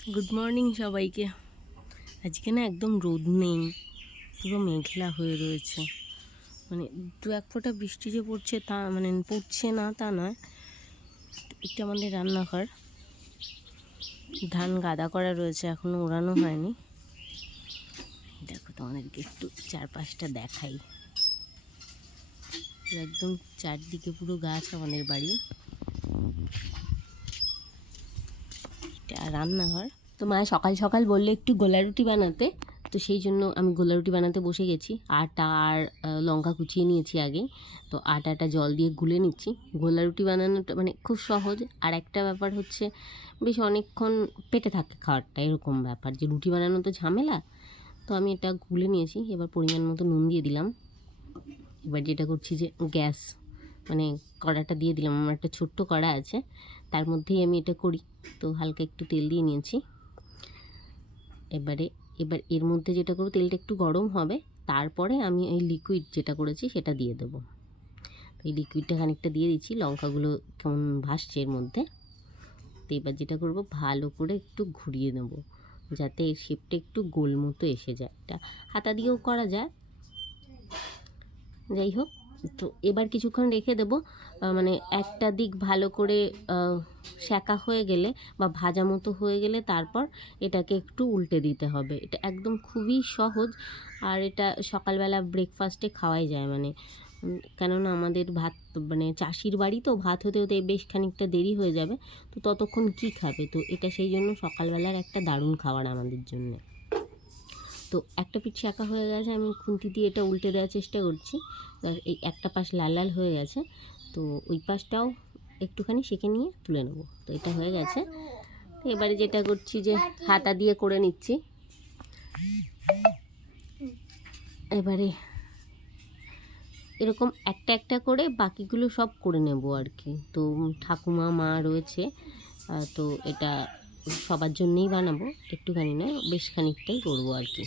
Good morning সবাইকে। আজকে না একদম রোদ নেই, পুরো মেঘলা হয়ে রয়েছে। মানে দু এক ফোঁটা বৃষ্টি যে পড়ছে তা মানে পড়ছে না তা নয় এটা আমাদের রান্নাঘর। ধান গাদা করা রয়েছে এখনও ওড়ানো হয়নি। দেখো তোমাদেরকে একটু চারপাশটা দেখাই। একদম চারদিকে পুরো গাছ আমাদের বাড়ি। এটা রান্নাঘর। তো মা সকাল সকাল বললে একটু গোলা রুটি বানাতে। তো সেই জন্য আমি গোলা রুটি বানাতে বসে গেছি। আটা আর লঙ্কা কুচিয়ে নিয়েছি আগে তো আটাটা জল দিয়ে গুলে নিচ্ছি। গোলা রুটি বানানোটা মানে খুব সহজ। আর একটা ব্যাপার হচ্ছে, বেশ অনেকক্ষণ পেটে থাকে খাওয়ারটা। এরকম ব্যাপার যে রুটি বানানো তো ঝামেলা। তো আমি এটা গুলে নিয়েছি। এবার পরিমাণ মতো নুন দিয়ে দিলাম। এবার যেটা করছি যে গ্যাস মানে কড়াটা দিয়ে দিলাম, আমার একটা ছোট্ট কড়া আছে, তার মধ্যেই আমি এটা করি। তো হালকা একটু তেল দিয়ে নিয়েছি। এবারে, এবার এর মধ্যে যেটা করব, তেলটা একটু গরম হবে, তারপরে আমি ওই লিকুইড যেটা করেছি, সেটা দিয়ে দেবো। তো এই লিকুইডটা খানিকটা দিয়ে দিচ্ছি, লঙ্কাগুলো কেমন ভাসছে এর মধ্যে। তো এবার যেটা করব, ভালো করে একটু ঘুরিয়ে নেব, যাতে এর শেপটা একটু গোল মতো এসে যায়। এটা হাতা দিয়েও করা যায়। যাই হোক তো এবার কিছুক্ষণ রেখে দেবো। মানে একটা দিক ভালো করে সেঁকা হয়ে গেলে বা ভাজা মতো হয়ে গেলে তারপর এটাকে একটু উল্টে দিতে হবে। এটা একদম খুবই সহজ আর এটা সকালবেলা ব্রেকফাস্টে খাওয়াই যায় মানে। কেননা আমাদের ভাত মানে চাষির বাড়ি তো ভাত হতে হতে বেশ খানিকটা দেরি হয়ে যাবে। তো ততক্ষণ কি খাবে? তো এটা সেই জন্য সকালবেলার একটা দারুণ খাবার আমাদের জন্য। তো একটা পিঠ শাঁকা হয়ে গেছে, আমি খুন্তি দিয়ে এটা উল্টে দেওয়ার চেষ্টা করছি। এই একটা পাশ লাল লাল হয়ে গেছে, তো ওই পাশটাও একটুখানি সেঁকে নিয়ে তুলে নেব। তো এটা হয়ে গেছে। তো এবারে যেটা করছি যে হাতা দিয়ে করে নিচ্ছি। এবারে এরকম একটা একটা করে বাকিগুলো সব করে নেব আর কি। তো ঠাকুমা, মা রয়েছে তো এটা সবার জন্যেই বানাবো একটুখানি না বেশ খানিকটাই করব আর কি।